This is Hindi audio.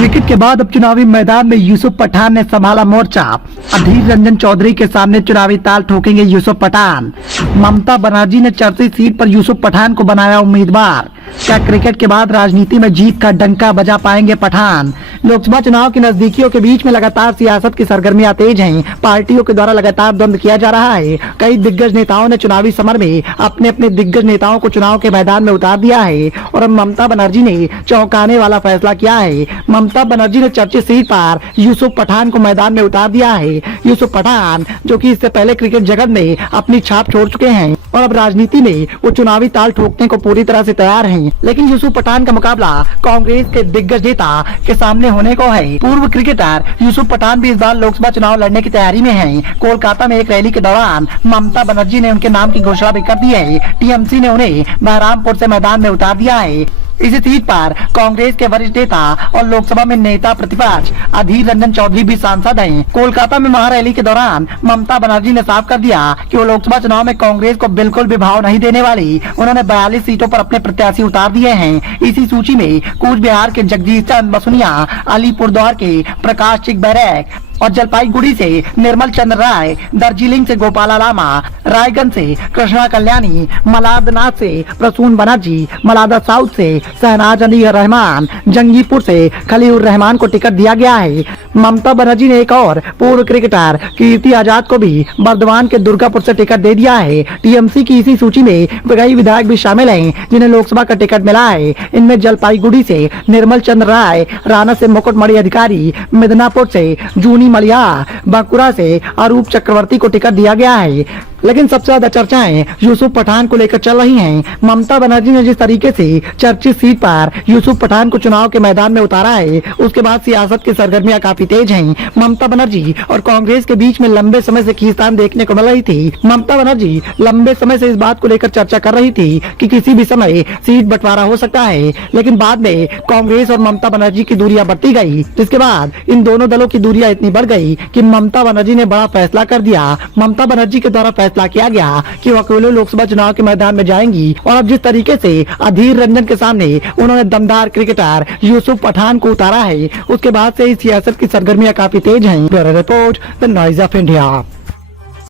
क्रिकेट के बाद अब चुनावी मैदान में यूसुफ पठान ने संभाला मोर्चा। अधीर रंजन चौधरी के सामने चुनावी ताल ठोकेंगे यूसुफ पठान। ममता बनर्जी ने चर्चित सीट पर यूसुफ पठान को बनाया उम्मीदवार। क्या क्रिकेट के बाद राजनीति में जीत का डंका बजा पाएंगे पठान? लोकसभा चुनाव की नजदीकियों के बीच में लगातार सियासत की सरगर्मियां तेज हैं। पार्टियों के द्वारा लगातार द्वंद्व किया जा रहा है। कई दिग्गज नेताओं ने चुनावी समर में अपने अपने दिग्गज नेताओं को चुनाव के मैदान में उतार दिया है और अब ममता बनर्जी ने चौंकाने वाला फैसला किया है। ममता बनर्जी ने चर्चित सीट पर यूसुफ पठान को मैदान में उतार दिया है। यूसुफ पठान जो कि इससे पहले क्रिकेट जगत में अपनी छाप छोड़ चुके हैं और अब राजनीति में वो चुनावी ताल ठोकने को पूरी तरह से तैयार हैं। लेकिन यूसुफ पठान का मुकाबला कांग्रेस के दिग्गज नेता के सामने होने को है। पूर्व क्रिकेटर यूसुफ पठान भी इस बार लोकसभा चुनाव लड़ने की तैयारी में हैं। कोलकाता में एक रैली के दौरान ममता बनर्जी ने उनके नाम की घोषणा भी कर दी है। टीएमसी ने उन्हें बहरामपुर से मैदान में उतार दिया है। इसी सीट पर कांग्रेस के वरिष्ठ नेता और लोकसभा में नेता प्रतिपक्ष अधीर रंजन चौधरी भी सांसद हैं। कोलकाता में महारैली के दौरान ममता बनर्जी ने साफ कर दिया कि वो लोकसभा चुनाव में कांग्रेस को बिल्कुल भी भाव नहीं देने वाली। उन्होंने 42 सीटों पर अपने प्रत्याशी उतार दिए हैं। इसी सूची में कूच बिहार के जगदीश चंद्र बसुनिया, अलीपुरद्वार के प्रकाश चिक बैरक और जलपाईगुड़ी से निर्मल चंद्र राय, दार्जिलिंग से गोपाला लामा, रायगंज से कृष्णा कल्याणी, मलारनाथ से प्रसून बनर्जी, मलादा साउथ से शहनाज अली रहमान, जंगीपुर से खलील रहमान को टिकट दिया गया है। ममता बनर्जी ने एक और पूर्व क्रिकेटर कीर्ति आजाद को भी बर्धमान के दुर्गापुर से टिकट दे दिया है। टीएमसी की इसी सूची में कई विधायक भी शामिल हैं जिन्हें लोकसभा का टिकट मिला है। इनमें जलपाईगुड़ी से निर्मल चंद्र राय, राणा से मुकुटमणि अधिकारी, मिदनापुर से जूनी मलिया, बांकुरा से अरूप चक्रवर्ती को टिकट दिया गया है। लेकिन सबसे ज्यादा चर्चाएं यूसुफ पठान को लेकर चल रही हैं। ममता बनर्जी ने जिस तरीके से चर्चित सीट पर यूसुफ पठान को चुनाव के मैदान में उतारा है, उसके बाद सियासत की सरगर्मियां काफी तेज हैं। ममता बनर्जी और कांग्रेस के बीच में लंबे समय से खींचतान देखने को मिल रही थी। ममता बनर्जी लंबे समय से इस बात को लेकर चर्चा कर रही थी कि किसी भी समय सीट बंटवारा हो सकता है, लेकिन बाद में कांग्रेस और ममता बनर्जी की दूरियां बढ़ती गई, जिसके बाद इन दोनों दलों की दूरियां इतनी बढ़ गई कि ममता बनर्जी ने बड़ा फैसला कर दिया। ममता बनर्जी के द्वारा फैसला किया गया कि वो अकेले लोकसभा चुनाव के मैदान में जाएंगी और अब जिस तरीके से अधीर रंजन के सामने उन्होंने दमदार क्रिकेटर यूसुफ पठान को उतारा है, उसके बाद से सियासत की सरगर्मियां काफी तेज हैं। Bureau report, the noise of India.